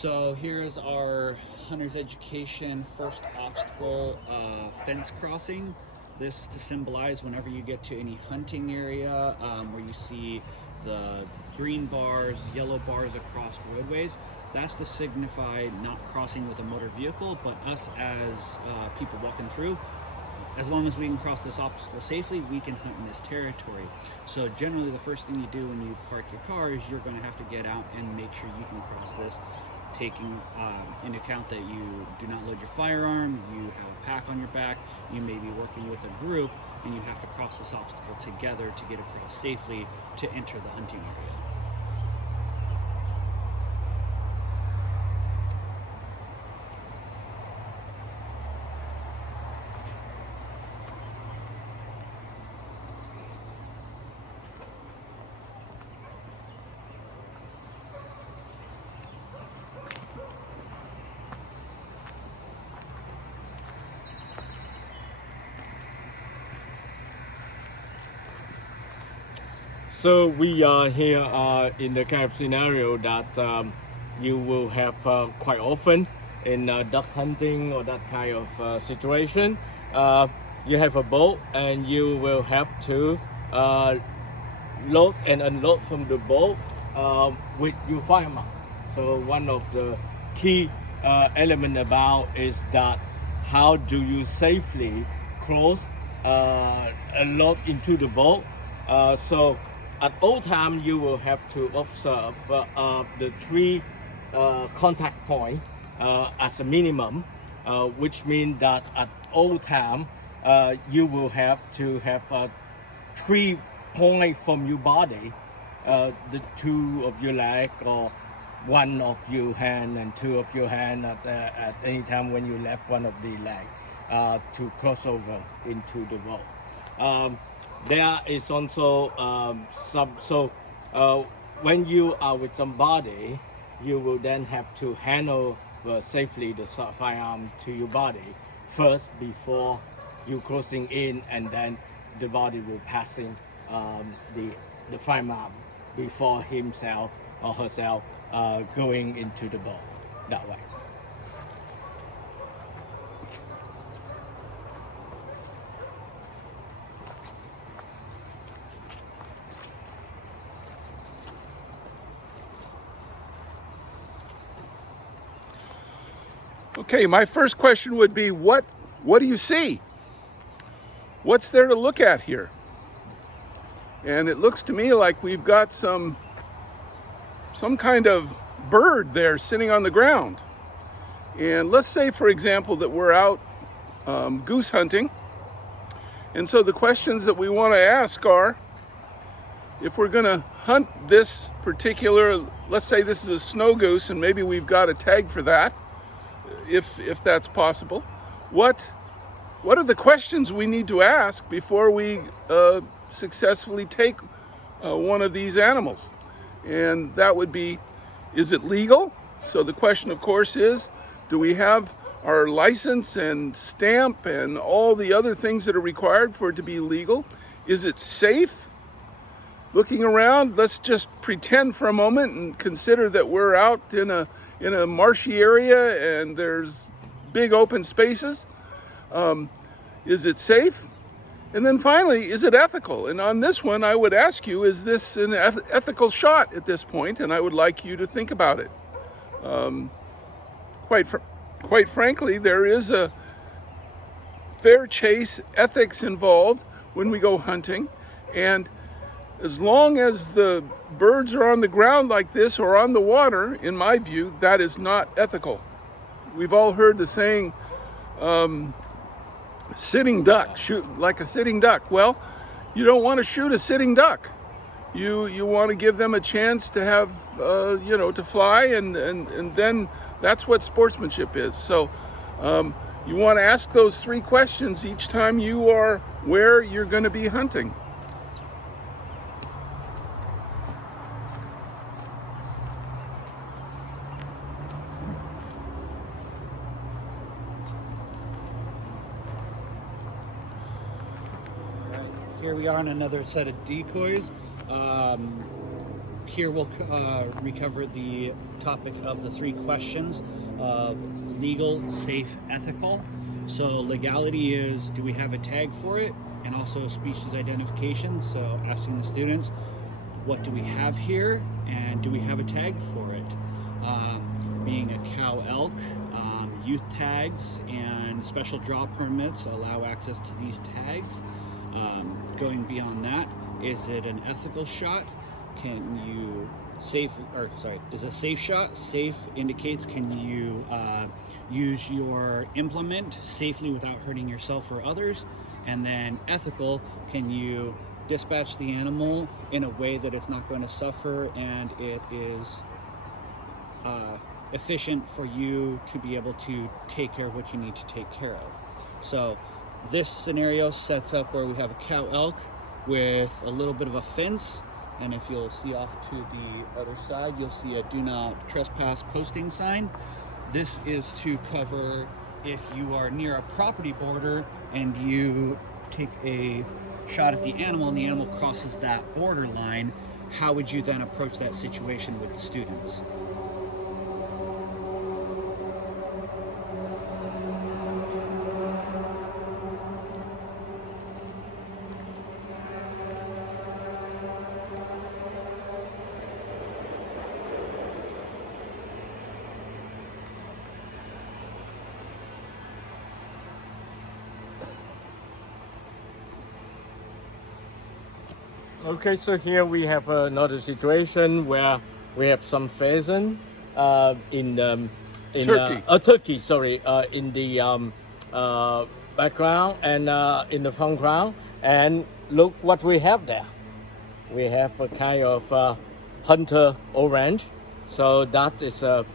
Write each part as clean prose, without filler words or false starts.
So here's our Hunters Education first obstacle fence crossing. This is to symbolize whenever you get to any hunting area where you see the green bars, yellow bars across roadways. That's to signify not crossing with a motor vehicle, but us as people walking through. As long as we can cross this obstacle safely, we can hunt in this territory. So generally the first thing you do when you park your car is you're going to have to get out and make sure you can cross this, taking into account that you do not load your firearm, you have a pack on your back, you may be working with a group, and you have to cross this obstacle together to get across safely to enter the hunting area. So we are here in the kind of scenario that you will have quite often in duck hunting or that kind of situation. You have a boat and you will have to load and unload from the boat with your firearm. So one of the key element about is that how do you safely cross and load into the boat. So at all time you will have to observe the three contact point as a minimum, which means that at all time you will have to have 3 points from your body, the 2 of your leg or 1 of your hand and 2 of your hand at any time when you left 1 of the leg to cross over into the boat. There is also when you are with somebody, you will then have to handle safely the firearm to your body first before you crossing in, and then the body will passing the firearm before himself or herself going into the boat that way. Okay, my first question would be, what do you see? What's there to look at here? And it looks to me like we've got some kind of bird there sitting on the ground. And let's say, for example, that we're out goose hunting. And so the questions that we want to ask are, if we're going to hunt this particular, let's say this is a snow goose, and maybe we've got a tag for that, if that's possible, what are the questions we need to ask before we successfully take one of these animals? And that would be, is it legal? So the question, of course, is, do we have our license and stamp and all the other things that are required for it to be legal? Is it safe? Looking around, let's just pretend for a moment and consider that we're out in a marshy area and there's big open spaces. Is it safe? And then finally, is it ethical? And on this one, I would ask you, is this an ethical shot at this point? And I would like you to think about it. Quite frankly, there is a fair chase ethics involved when we go hunting. And as long as the birds are on the ground like this or on the water, in my view, that is not ethical. We've all heard the saying, sitting duck, shoot like a sitting duck. Well, you don't want to shoot a sitting duck. You want to give them a chance to have, to fly, and then that's what sportsmanship is. So you want to ask those 3 questions each time you are where you're going to be hunting. Here we are on another set of decoys. here we'll recover the topic of the 3 questions of legal, safe, ethical. So legality is, do we have a tag for it? And also species identification. So asking the students, what do we have here? And do we have a tag for it? Being a cow elk, youth tags and special draw permits allow access to these tags. Going beyond that, is it an ethical shot? Can you is a safe shot? Safe indicates, can you use your implement safely without hurting yourself or others? And then ethical, can you dispatch the animal in a way that it's not going to suffer and it is efficient for you to be able to take care of what you need to take care of. So this scenario sets up where we have a cow elk with a little bit of a fence, and if you'll see off to the other side, you'll see a do not trespass posting sign. This is to cover if you are near a property border and you take a shot at the animal and the animal crosses that border line, how would you then approach that situation with the students? Okay, so here we have another situation where we have some pheasant in Turkey. turkey. Sorry, in the background and in the foreground. And look what we have there. We have a kind of hunter orange. So that is a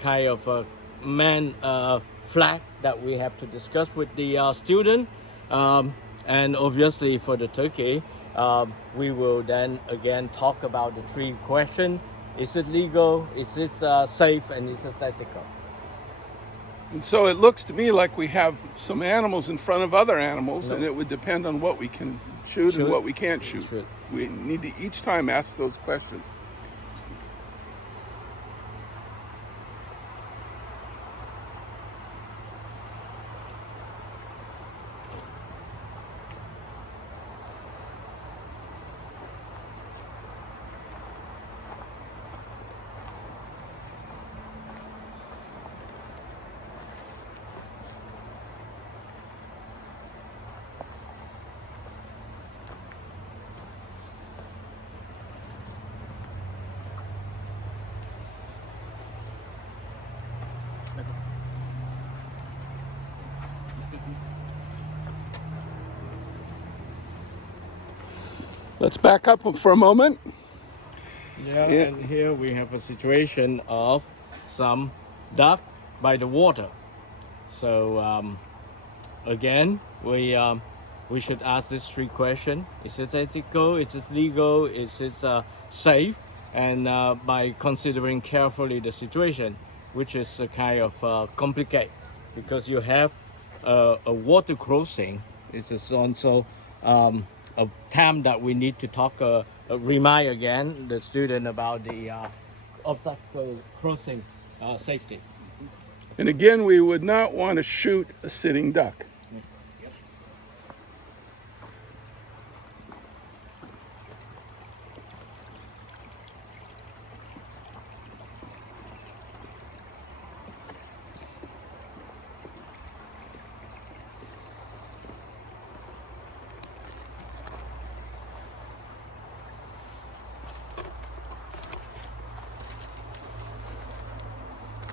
kind of a man flag that we have to discuss with the student. And obviously for the turkey, we will then again talk about the 3 questions. Is it legal? Is it safe? And is it ethical? And so it looks to me like we have some animals in front of other animals, and it would depend on what we can shoot and what we can't shoot. We need to each time ask those questions. Let's back up for a moment. Yeah, and here we have a situation of some duck by the water. So again, we should ask these 3 questions: is it ethical? Is it legal? Is it safe? And by considering carefully the situation, which is kind of complicated, because you have a water crossing. It's also a time that we need to talk, remind again the student about the obstacle crossing safety. And again, we would not want to shoot a sitting duck.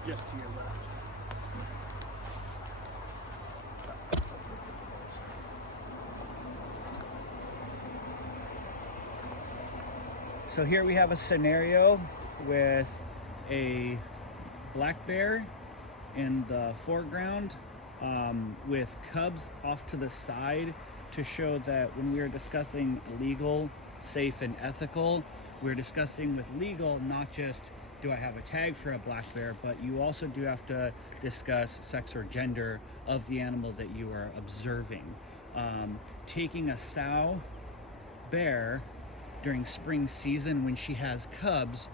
Just to your left. So here we have a scenario with a black bear in the foreground with cubs off to the side to show that when we are discussing legal, safe, and ethical, we're discussing with legal not just do I have a tag for a black bear, but you also do have to discuss sex or gender of the animal that you are observing. Taking a sow bear during spring season when she has cubs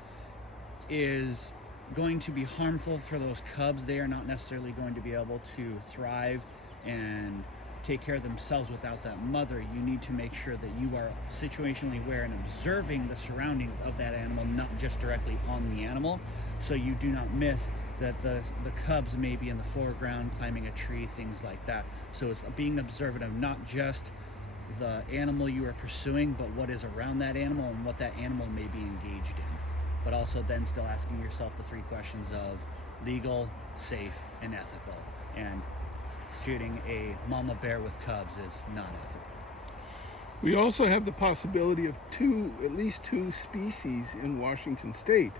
is going to be harmful for those cubs. They are not necessarily going to be able to thrive and take care of themselves without that mother. You need to make sure that you are situationally aware and observing the surroundings of that animal, not just directly on the animal, so you do not miss that the cubs may be in the foreground climbing a tree, things like that. So it's being observant of not just the animal you are pursuing, but what is around that animal and what that animal may be engaged in. But also then still asking yourself the 3 questions of legal, safe, and ethical. And shooting a mama bear with cubs is not ethical. We also have the possibility of at least two species in Washington State.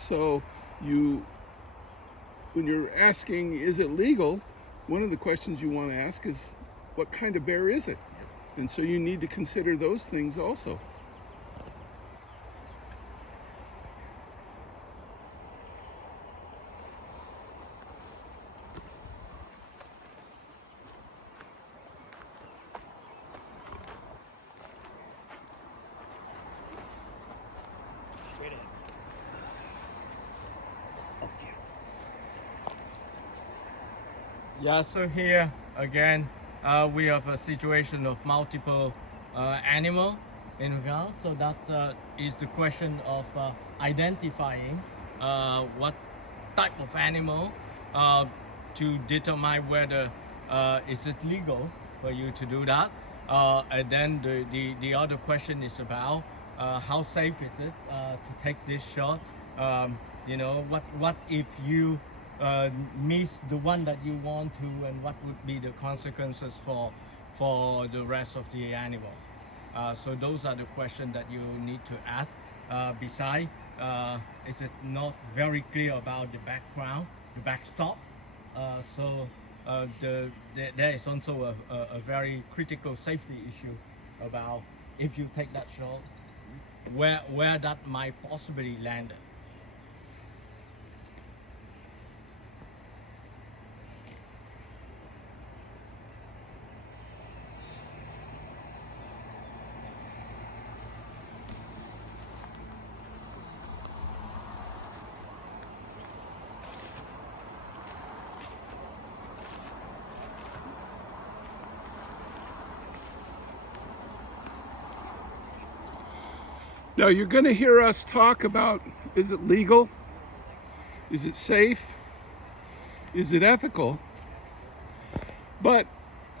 So when you're asking, is it legal, one of the questions you want to ask is, what kind of bear is it? And so you need to consider those things also. Straight ahead. Oh, yeah. Yeah, so here again, we have a situation of multiple animal involved. So that is the question of identifying what type of animal to determine whether is it legal for you to do that. And then the other question is about how safe is it to take this shot. You know, what if you miss the one that you want to, and what would be the consequences for the rest of the animal. So those are the questions that you need to ask. Besides, it's not very clear about the background, the backstop. There is also a very critical safety issue about if you take that shot, where that might possibly land. Now you're going to hear us talk about, is it legal? Is it safe? Is it ethical? But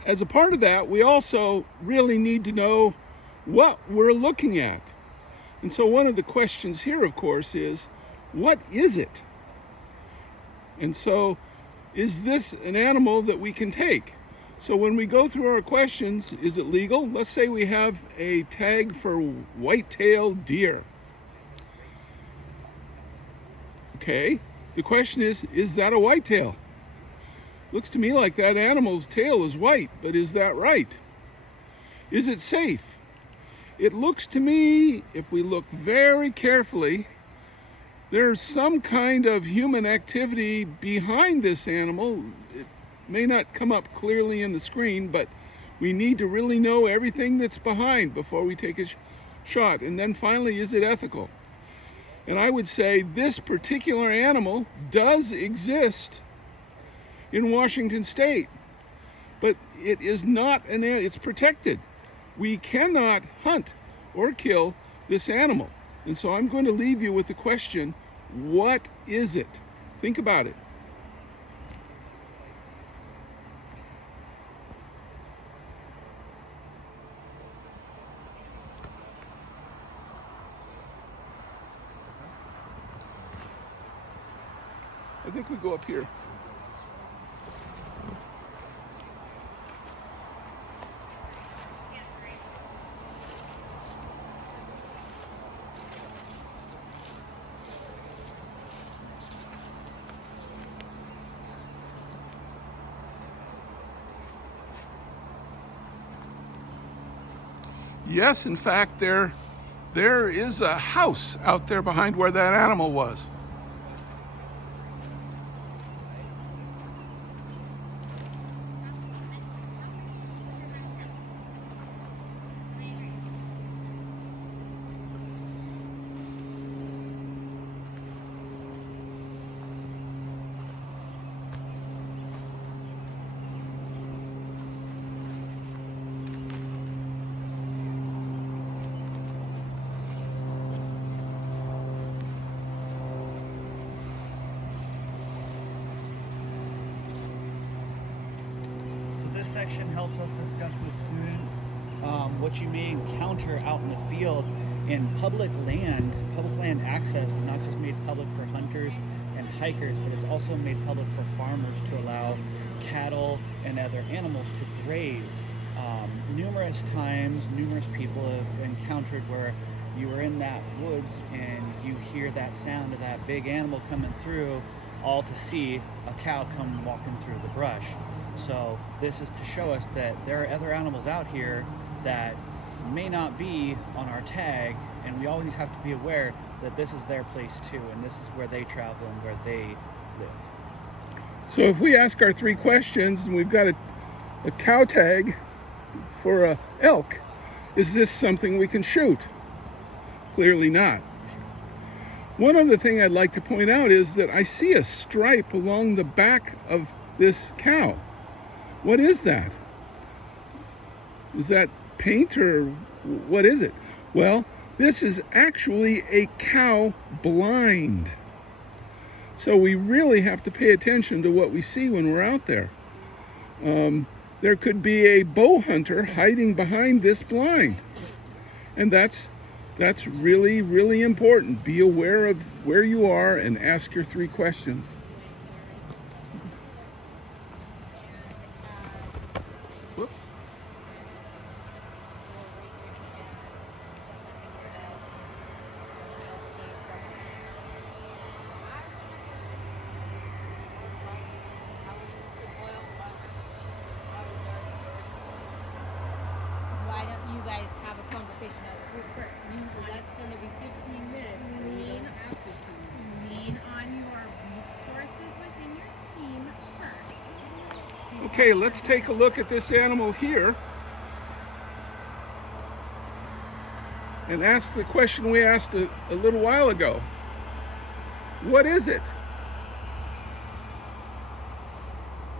as a part of that, we also really need to know what we're looking at. And so one of the questions here, of course, is, what is it? And so, is this an animal that we can take? So when we go through our questions, is it legal? Let's say we have a tag for white-tailed deer. Okay, the question is that a whitetail? Looks to me like that animal's tail is white, but is that right? Is it safe? It looks to me, if we look very carefully, there's some kind of human activity behind this animal. It may not come up clearly in the screen, but we need to really know everything that's behind before we take a shot. And then finally, is it ethical? And I would say this particular animal does exist in Washington State, but it is not it's protected. We cannot hunt or kill this animal. And so I'm going to leave you with the question, what is it? Think about it. I think we go up here. Yes, in fact, there is a house out there behind where that animal was. section helps us discuss with students what you may encounter out in the field. In public land access is not just made public for hunters and hikers, but it's also made public for farmers to allow cattle and other animals to graze. Numerous times, numerous people have encountered where you are in that woods and you hear that sound of that big animal coming through, all to see a cow come walking through the brush. So this is to show us that there are other animals out here that may not be on our tag, and we always have to be aware that this is their place too, and this is where they travel and where they live. So if we ask our 3 questions and we've got a cow tag for a elk, is this something we can shoot? Clearly not. One other thing I'd like to point out is that I see a stripe along the back of this cow. What is that? Is that paint or what is it? Well, this is actually a cow blind. So we really have to pay attention to what we see when we're out there. There could be a bow hunter hiding behind this blind. And that's really, really important. Be aware of where you are and ask your 3 questions. Whoop. Why don't you guys have a conversation as a group first? That's going to be 15 minutes. Lean on your resources within your team first. Okay, let's take a look at this animal here and ask the question we asked a little while ago. What is it?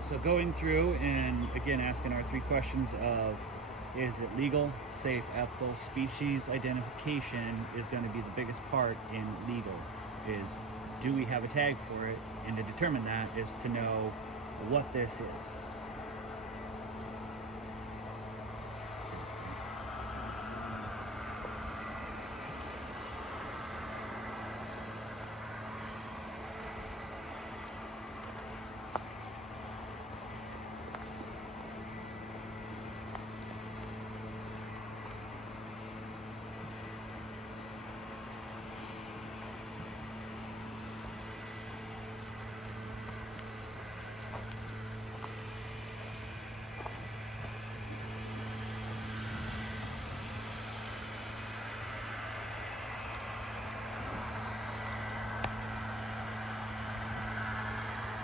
So going through and again asking our 3 questions of, is it legal, safe, ethical? Species identification is going to be the biggest part in legal. Is, do we have a tag for it? And to determine that is to know what this is.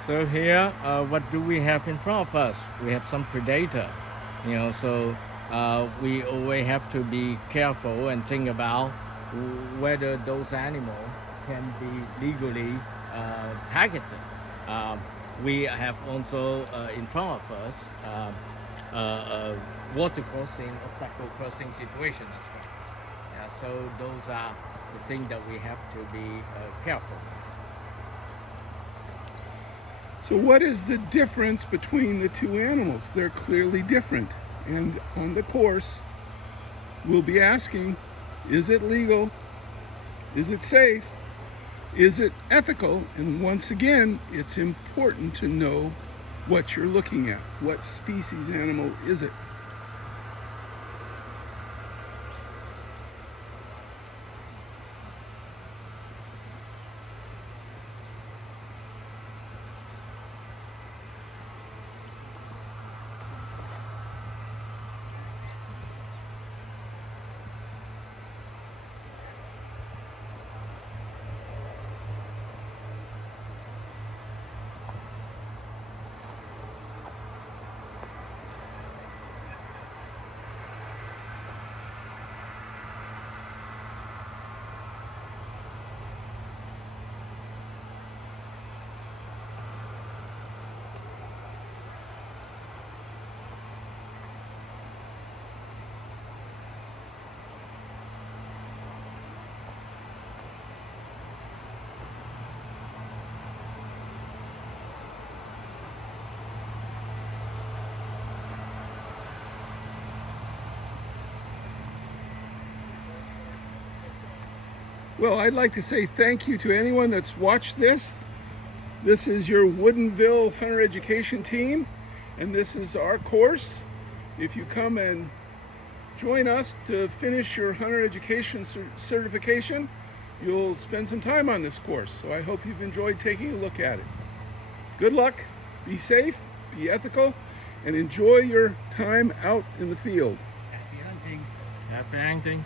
So here, what do we have in front of us? We have some predator, so we always have to be careful and think about whether those animals can be legally targeted. We have also in front of us a water crossing, obstacle crossing situation as well. So those are the things that we have to be careful. So what is the difference between the 2 animals? They're clearly different. And on the course, we'll be asking, is it legal? Is it safe? Is it ethical? And once again, it's important to know what you're looking at. What species animal is it? Well, I'd like to say thank you to anyone that's watched this. This is your Woodinville Hunter Education Team, and this is our course. If you come and join us to finish your Hunter Education certification, you'll spend some time on this course. So I hope you've enjoyed taking a look at it. Good luck, be safe, be ethical, and enjoy your time out in the field. Happy hunting. Happy hunting.